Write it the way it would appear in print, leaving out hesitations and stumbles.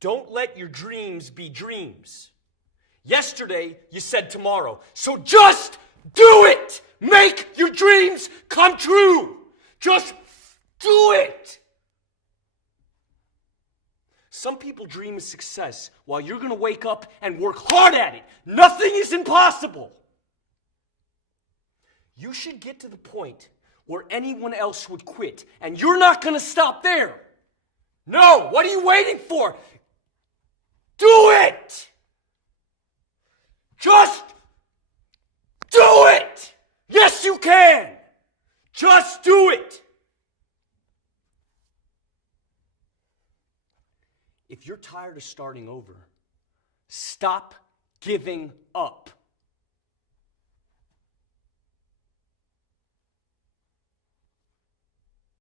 Don't let your dreams be dreams. Yesterday, you said tomorrow. So just do it! Make your dreams come true! Just do it! Some people dream of success while you're going to wake up and work hard at it. Nothing is impossible. You should get to the point where anyone else would quit, and you're not going to stop there. No, what are you waiting for? Do it! Just do it! Yes, you can! Just do it! If you're tired of starting over, stop giving up.